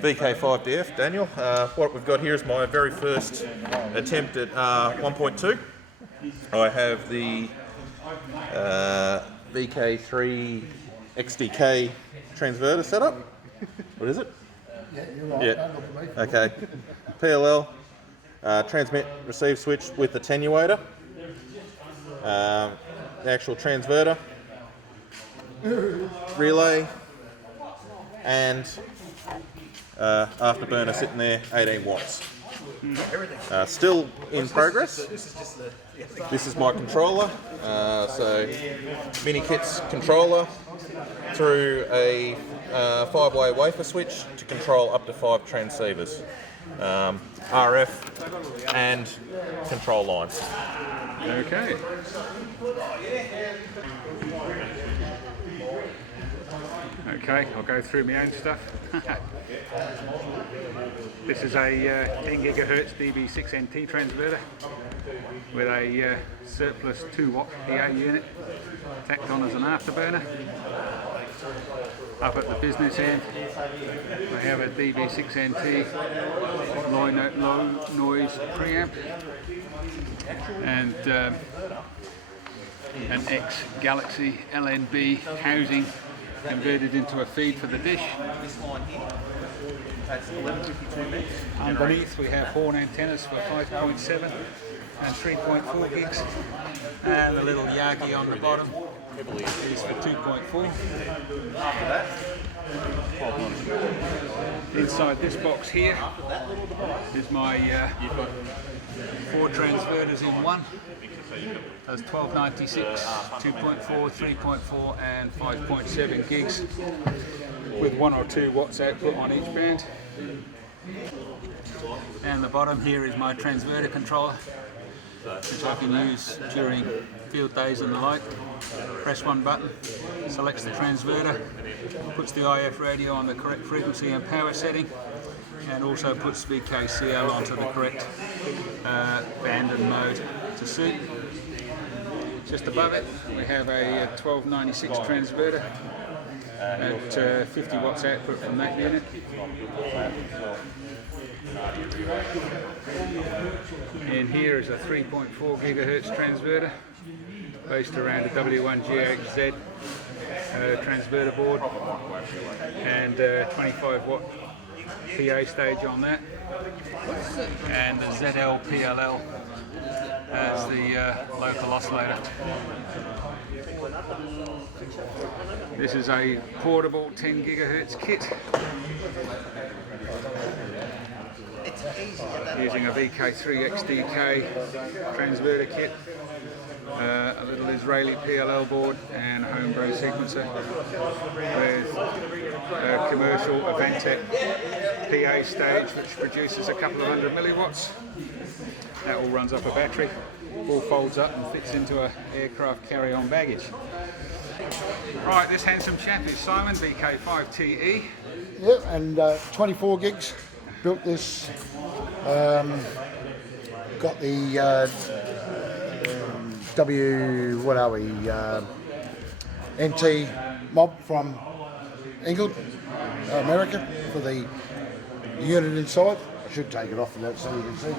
VK5DF, Daniel. What we've got here is my very first attempt at 1.2. I have the VK3 XDK transverter setup. What is it? Yeah, you're right. Yeah. Okay. PLL, transmit receive switch with attenuator. The actual transverter, relay, and afterburner sitting there, 18 watts. Still in progress. This is my controller. So mini kit's controller through a 5-way wafer switch to control up to 5 transceivers, RF and control lines. Okay. Okay, I'll go through my own stuff. This is a 10 gigahertz DB6NT transverter with a surplus 2 watt PA unit tacked on as an afterburner. Up at the business end, I have a DB6NT low noise preamp and an X Galaxy LNB housing converted into a feed for the dish. Underneath we have horn antennas for 5.7 and 3.4 gigs, and the little Yagi on the bottom is for 2.4. Inside this box here is my 4 transverters in one. There's 1296, 2.4, 3.4 and 5.7 gigs with 1 or 2 watts output on each band. And the bottom here is my transverter controller, which I can use during field days and the like. Press one button, selects the transverter, puts the IF radio on the correct frequency and power setting, and also puts VKCL onto the correct band and mode to suit. Just above it we have a 1296 transverter at 50 watts output from that unit. And here is a 3.4 gigahertz transverter based around a W1GHZ transverter board and 25 watt PA stage on that, and the ZL PLL as the local oscillator. This is a portable 10 gigahertz kit using a VK3 XDK transverter kit, a little Israeli PLL board and a homebrew sequencer with a commercial Avantec PA stage which produces a couple of 100 milliwatts. That all runs off a battery, all folds up and fits into an aircraft carry-on baggage. Right, this handsome chap is Simon, VK5TE. Yep, and 24 gigs. Built this, got the NT mob from England, America, for the unit inside. I should take it off of that so you can see.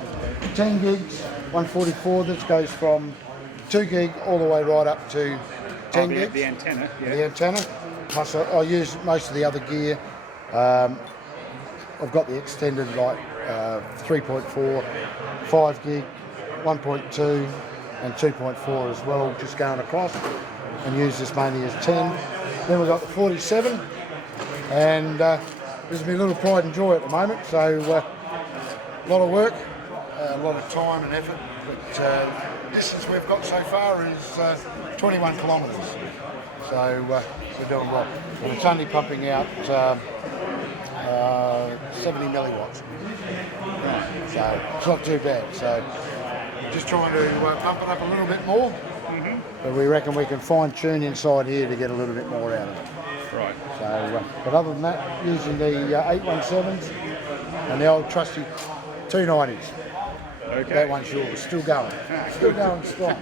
10 gigs, 144, this goes from 2 gig all the way right up to 10 gigs. The antenna, yeah. The antenna, plus I use most of the other gear. I've got the extended like 3.4, 5 gig, 1.2 and 2.4 as well, just going across, and use this mainly as 10. Then we've got the 47, and this is my little pride and joy at the moment, so a lot of work, a lot of time and effort, but the distance we've got so far is 21 kilometres, so we're doing well. And it's only pumping out 70 milliwatts, so it's not too bad. So just trying to pump it up a little bit more, but we reckon we can fine tune inside here to get a little bit more out of it. Right. So, but other than that, using the 817s and the old trusty 290s. Okay. That one's yours, still going strong.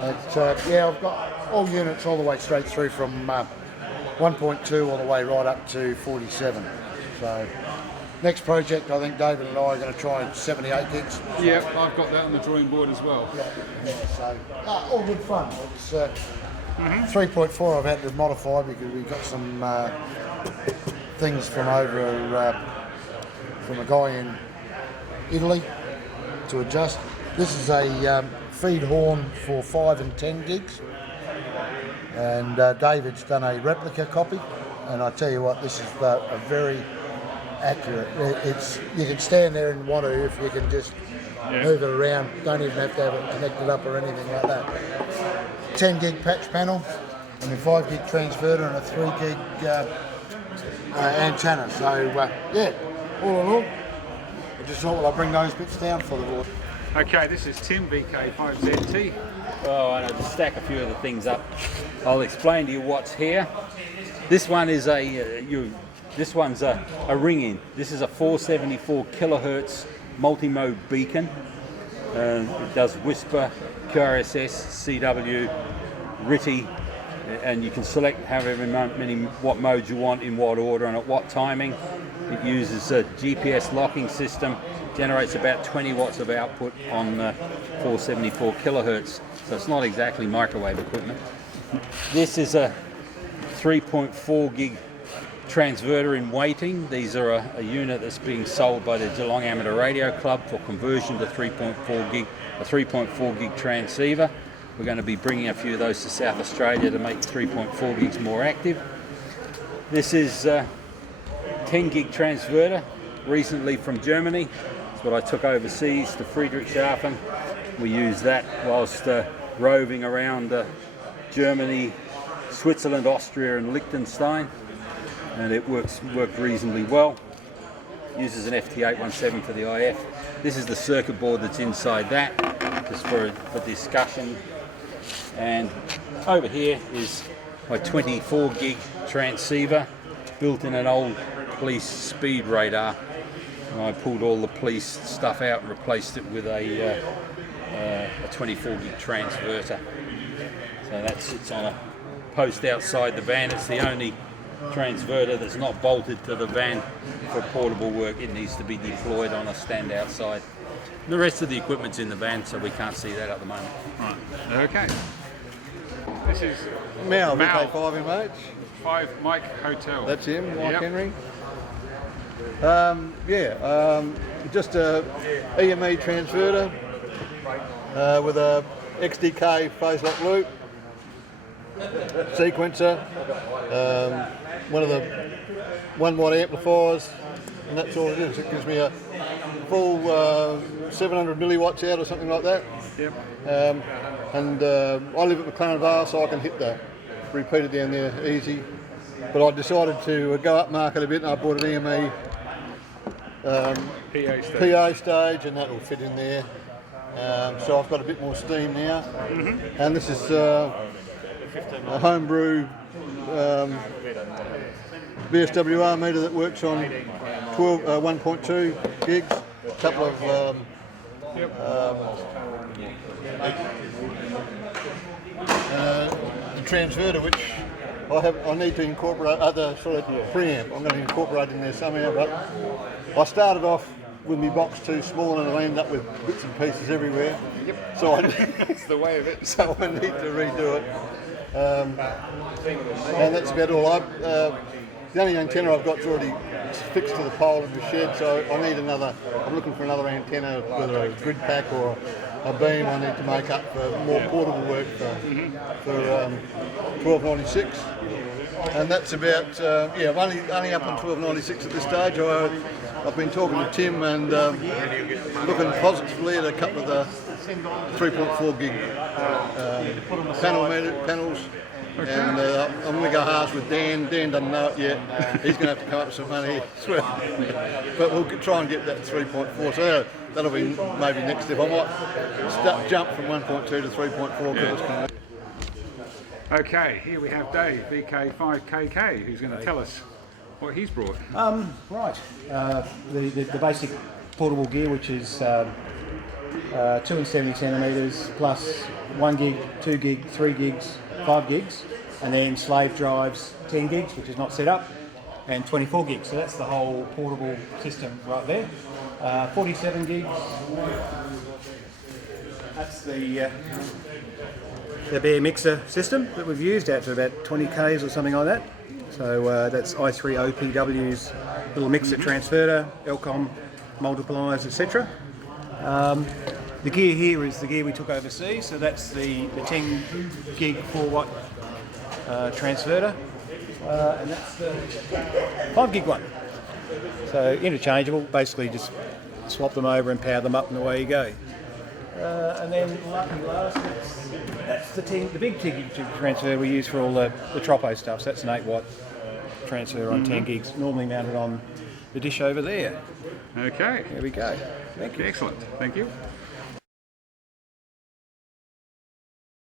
But yeah, I've got all units all the way straight through from 1.2 all the way right up to 47. So Next project, I think David and I are going to try 78 gigs. Yeah, I've got that on the drawing board as well. Yeah, so all good fun. It's 3.4 I've had to modify because we've got some things from over from a guy in Italy to adjust. This is a feed horn for 5 and 10 gigs, and David's done a replica copy, and I tell you what, this is a very accurate. You can stand there and want to, if you can just move it around. Don't even have to have it connected up or anything like that. 10 gig patch panel, and a 5 gig transverter and a 3 gig antenna. So yeah, all in all, I just thought, well, I'll bring those bits down for the board. Okay, this is Tim, VK5ZT. Oh, and I'll just stack a few of the things up. I'll explain to you what's here. This one is this one's a ring-in. This is a 474 kilohertz multi-mode beacon. It does whisper, QRSS, CW, RTTY, and you can select however many what modes you want in what order and at what timing. It uses a GPS locking system, generates about 20 watts of output on 474 kilohertz, so it's not exactly microwave equipment. This is a 3.4 gig transverter in waiting. These are a unit that's being sold by the Geelong Amateur Radio Club for conversion to 3.4 gig, a 3.4 gig transceiver. We're going to be bringing a few of those to South Australia to make 3.4 gigs more active. This is 10 gig transverter, recently from Germany. It's what I took overseas to Friedrichshafen. We use that whilst roving around Germany, Switzerland, Austria and Liechtenstein, and it worked reasonably well. Uses an FT817 for the IF. This is the circuit board that's inside that, just for discussion. And over here is my 24 gig transceiver, built in an old police speed radar. And I pulled all the police stuff out and replaced it with a 24 gig transverter. So that sits on a post outside the van. It's the only transverter that's not bolted to the van for portable work. It needs to be deployed on a stand outside. The rest of the equipment's in the van, so we can't see that at the moment. Right. Okay. This is Mal, VK5MH. 5 Mike Hotel. That's him, Mike Yep. Henry. Just a EME transverter with a XDK phase lock loop, sequencer, one of the 1 watt amplifiers, and that's all it is. It gives me a full 700 milliwatts out or something like that. Yep. I live at McLaren Vale, so I can hit the repeater down there easy. But I decided to go up market a bit, and I bought an EME PA stage, and that will fit in there. So I've got a bit more steam now. Mm-hmm. And this is a homebrew BSWR meter that works on 1.2 gigs, a couple of the transverter, which I need to incorporate other sort of preamp. I'm going to incorporate in there somehow, but I started off with my box too small and I'll end up with bits and pieces everywhere. Yep. So That's the way of it. So I need to redo it. And that's about all. The only antenna I've got is already fixed to the pole in the shed, so I need another. I'm looking for another antenna, whether a grid pack or a beam. I need to make up for more portable work for 1296. And that's about I'm only up on 1296 at this stage. I've been talking to Tim and looking positively at a couple of the 3.4 gig panels. Okay. And I'm going to go halves with Dan. Dan doesn't know it yet. He's going to have to come up with some money as well. But we'll try and get that 3.4. So that'll be maybe next step. I might jump from 1.2 to 3.4. Yeah. Okay, here we have Dave, VK5KK, who's going to tell us what he's brought. Right, the basic portable gear, which is 2 and 70 centimetres plus 1 gig, 2 gig, 3 gigs, 5 gigs, and then slave drives 10 gigs, which is not set up. and 24 gigs. So that's the whole portable system right there. 47 gigs. That's the bare mixer system that we've used out to about 20 Ks or something like that. So that's i3 OPW's little mixer transverter, Elcom multipliers, etc. The gear here is the gear we took overseas, so that's the 10 gig 4 watt transverter, and that's the 5 gig one. So interchangeable, basically just swap them over and power them up and away you go. And then lucky last, that's the big 10 gig transfer we use for all the Tropo stuff. So that's an 8 watt transfer on 10 gigs, normally mounted on the dish over there. Okay. There we go. Thank you. Excellent. Thank you.